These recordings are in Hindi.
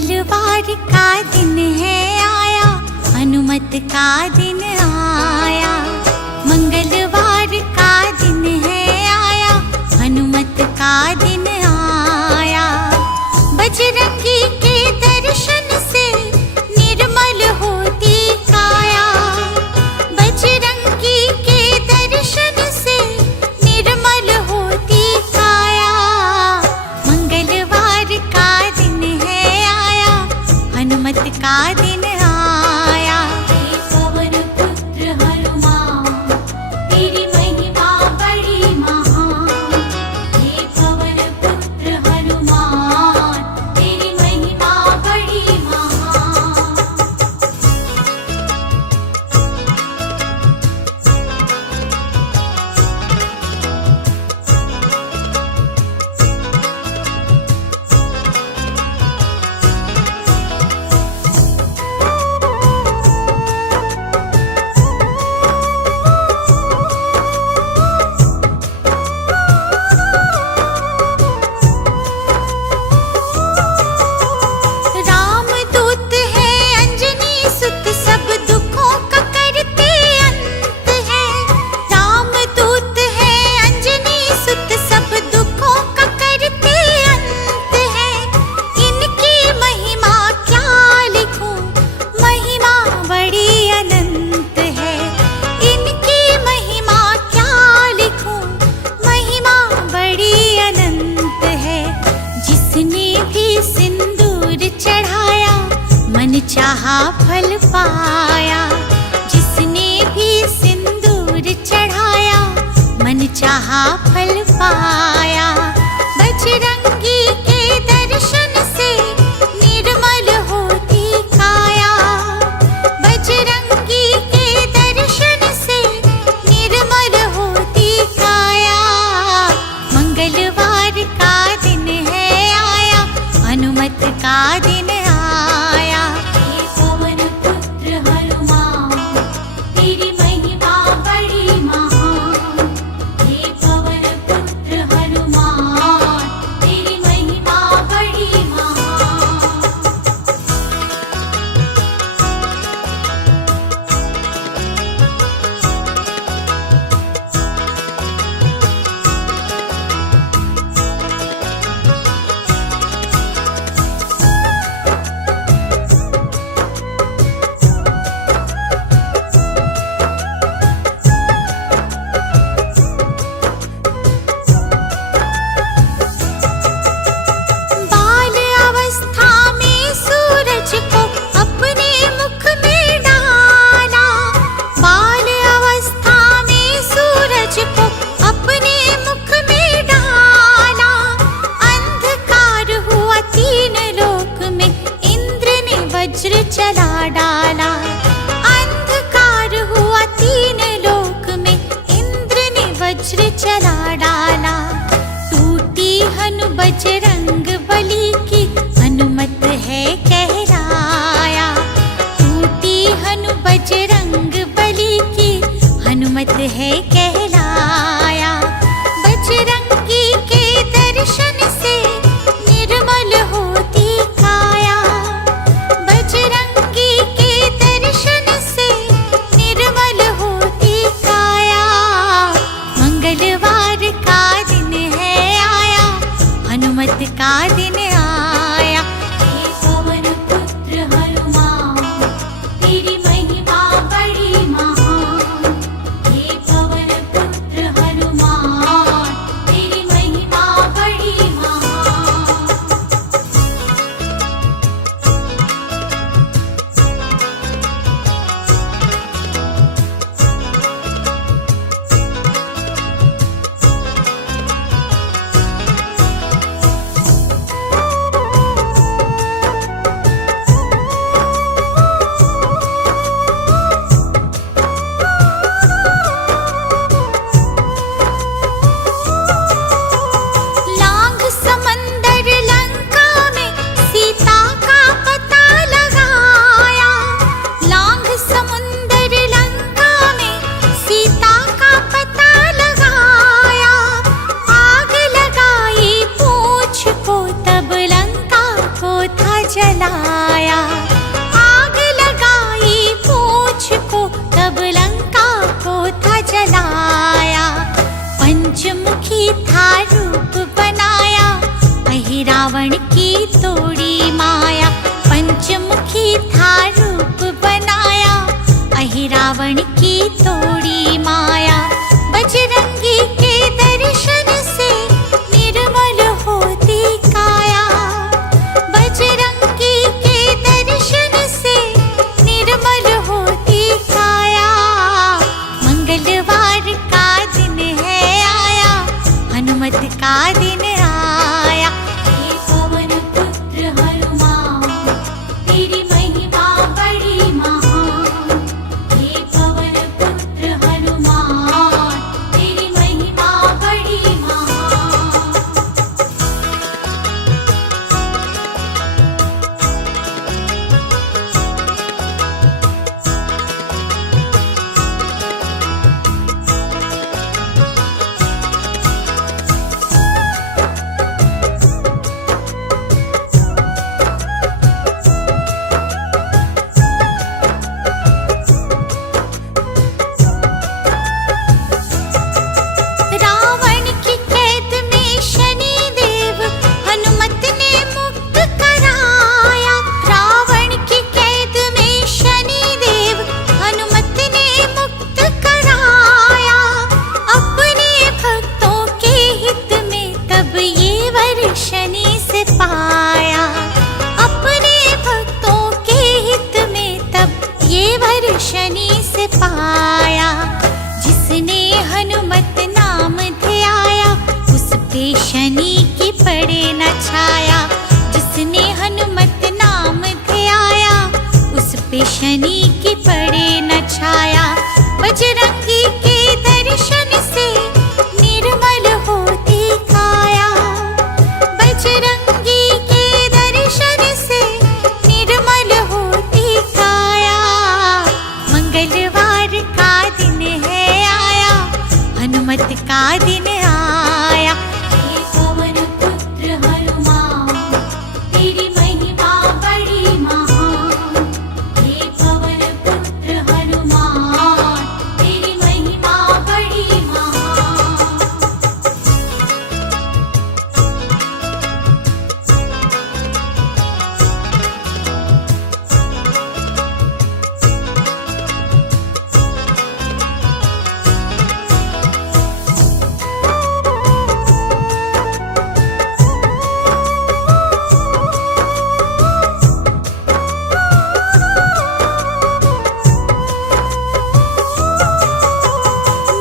मंगलवार का दिन है आया, हनुमत का दिन आया। मंगलवार का दिन है आया, हनुमत का दिन आया। बजरंगी के दर्शन से निर्मल होती काया। बजरंगी के दर्शन से निर्मल होती काया। मंगलवार का दिन है आया, हनुमत का दिन आया। हे पवन पुत्र हनुमान, तेरी महिमा बड़ी महान। हे पवन पुत्र हनुमान, तेरी महिमा बड़ी महान। रामदूत है अंजनी सुत, सब दुखों का करते अंत है। रामदूत है अंजनी सुत, सब दुखों का करते अंत है। इनकी महिमा क्या लिखूं, महिमा बड़ी अनंत है। इनकी महिमा क्या लिखूं, महिमा बड़ी अनंत है। जिसने भी सिंदूर चढ़ाया, मन चाहा फल पाया। जिसने भी सिंदूर चढ़ाया, मन चाहा फल पाया। बजरंगी के दर्शन से निर्मल होती काया। बजरंगी के दर्शन से निर्मल होती काया। मंगलवार का दिन है आया, हनुमत का दिन आया। हे पवन पुत्र हनुमान, तेरी महिमा बड़ी महान। हे पवन पुत्र हनुमान, तेरी महिमा बड़ी महान। बाल अवस्था में सूरज को अपने मुख में डाला। बाल अवस्था में सूरज को अपने मुख में डाला। अंधकार हुआ तीन लोक में, इंद्र ने वज्र चला डाला। अंधकार हुआ तीन लोक में, इंद्र ने वज्र चला डाला। टूटी हनु बजरंग बली की, हनुमत है कहलाया। टूटी हनु बजरंग बली की, हनुमत है कहलाया। बजरंगी के दर्शन से निर्मल होती काया। बजरंगी के बनाया। आग लगाई पूंछ को तब लंका को था जलाया। पंचमुखी था रूप बनाया, अहि रावण की तोड़ी माया। पंचमुखी था रूप बनाया, अहि रावण की तोड़ी माया। बजरंगी के दर्शन से निर्मल होती काया। बजरंगी के दर्शन से निर्मल होती काया। मंगलवार का दिन है आया, हनुमत का दिन आया। हे पवन पुत्र हनुमान, तेरी महिमा बड़ी महान। हे पवन पुत्र हनुमान, तेरी महिमा बड़ी महान। रावण की कैद में शनि देव हनुमत ने मुक्त कराया। रावण की कैद में शनि देव हनुमत ने मुक्त कराया। अपने भक्तों के हित में तब ये वर शनि से पाया। अपने भक्तों के हित में तब ये वर शनि से पाया। जिसने हनुमत नाम ध्याया, उस पे शनि की पड़े न छाया। जिसने हनुमत नाम ध्याया, उस पे शनि की पड़े न छाया। बजरंगी के दर्शन से निर्मल होती काया। बजरंगी के दर्शन से निर्मल होती काया। मंगलवार का दिन है आया, हनुमत का दिन आया। हे पवन पुत्र हनुमान, तेरी महिमा बड़ी महान। हे पवन पुत्र हनुमान, तेरी महिमा बड़ी महान।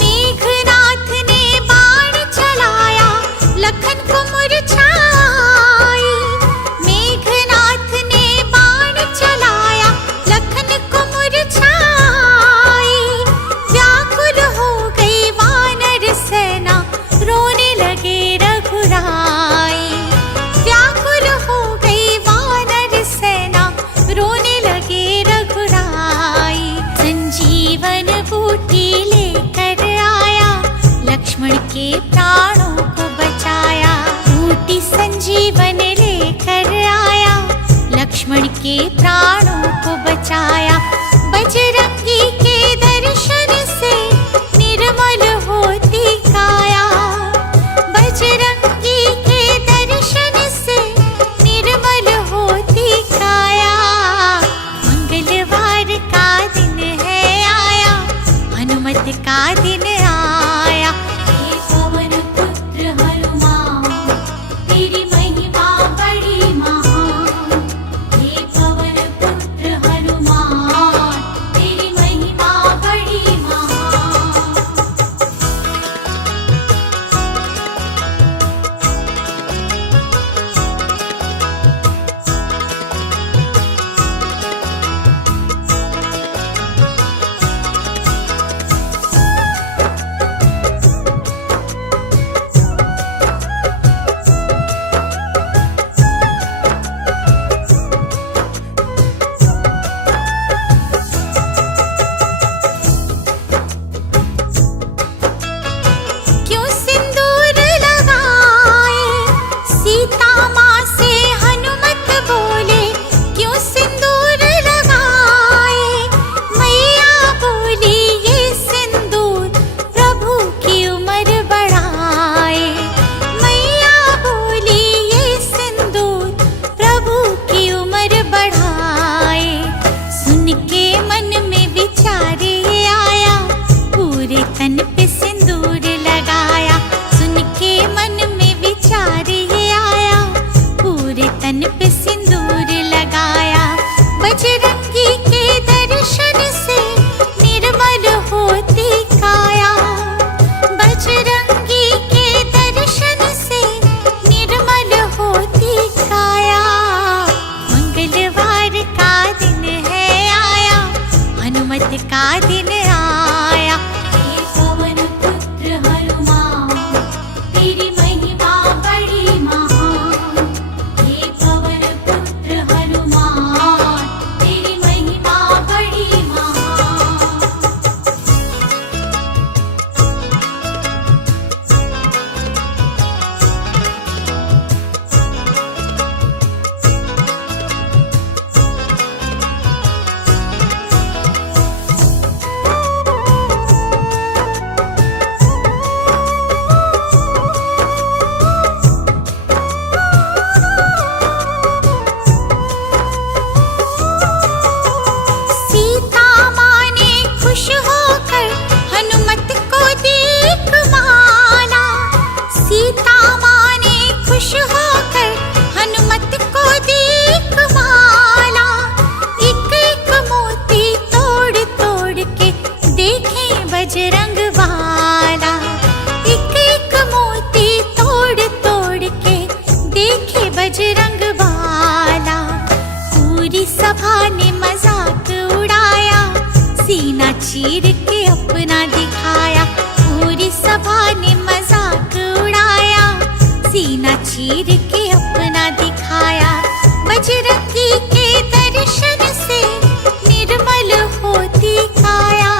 मेघनाथ ने बाण चलाया, लखन को मुरझाई। मेघनाथ ने बाण चलाया, लखन को मुरझाई। व्याकुल हो गई वानर सेना, रोने लगे रघुराई। व्याकुल हो गई वानर सेना, रोने लगे रघुराई। संजीवन बूटी लेकर आया, लक्ष्मण के प्राणों को बचाया। बूटी संजीवन लेकर आया, लक्ष्मण के प्राणों को बचाया। बजरंगी के दर्शन से निर्मल होती काया। बजरंगी के दर्शन से निर्मल होती काया। मंगलवार का दिन है आया, हनुमत का दिन आया। हे पवन पुत्र हनुमान, तेरी महिमा बड़ी महान। हे पवन पुत्र हनुमान, सभा ने मजाक उड़ाया, सीना चीर के अपना दिखाया। पूरी सभा ने मजाक उड़ाया, सीना चीर के अपना दिखाया। बजरंगी के दर्शन से निर्मल होती काया,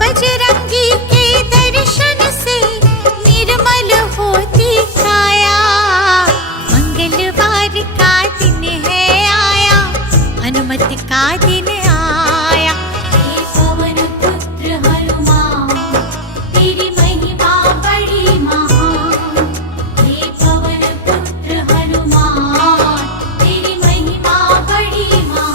बजरंगी के दर्शन से निर्मल होती काया। मंगलवार का दिन है आया, हनुमत का दिन आया। हे पवन पुत्र हनुमान, तेरी महिमा बड़ी महान। हे पवन पुत्र हनुमान, तेरी महिमा बड़ी महान।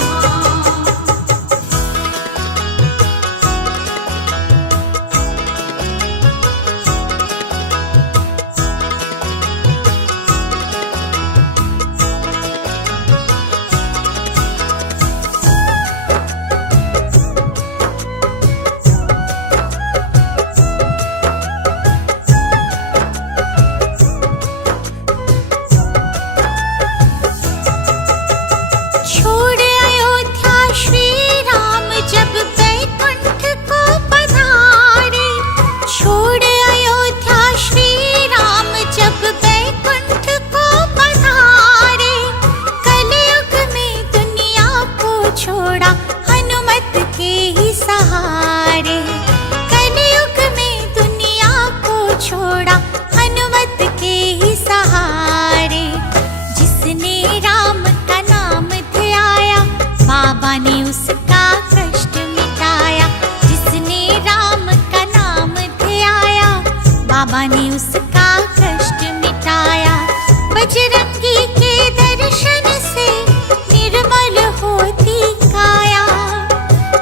छोड़ अयोध्या श्री राम जब बैकुंठ को पधारे, छोड़ अयोध्या श्री राम जब बैकुंठ को पधारे। कलयुग में दुनिया को छोड़ा हनुमत के ही सहारे, कलयुग में दुनिया को छोड़ा हनुमत के ही सहारे। जिसने राम का नाम ध्याया, बाबा ने उसका कष्ट मिटाया। जिसने राम का नाम ध्याया, बाबा ने उसका कष्ट मिटाया। बजरंगी के दर्शन से निर्मल होती काया,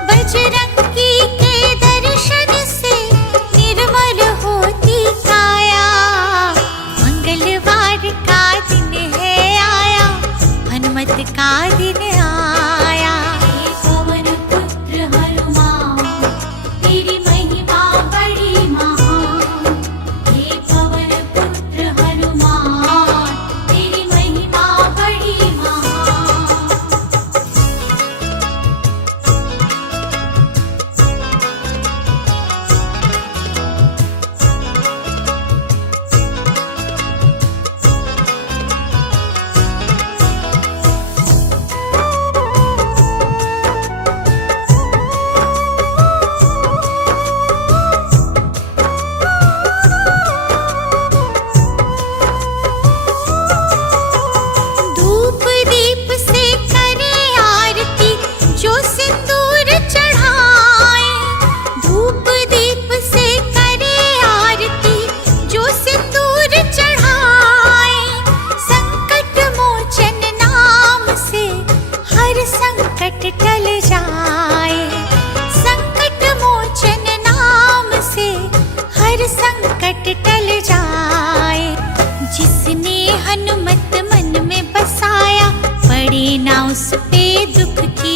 बजरंगी के दर्शन से निर्मल होती काया। मंगलवार का दिन है आया, हनुमत का दिन आया। हे पवन पुत्र हनुमान, तेरी महिमा बड़ी महान। हे पवन पुत्र हनुमान, तेरी महिमा बड़ी महान। धूप दीप से करे आरती जो सिंदूर चढ़ाए, धूप दीप से करे आरती जो सिंदूर चढ़ाए। संकट मोचन नाम से हर संकट टल जाए, संकट मोचन नाम से हर संकट टल जाए। जिसने हनुमत मन में बसाया, पड़े ना उस पे दुख की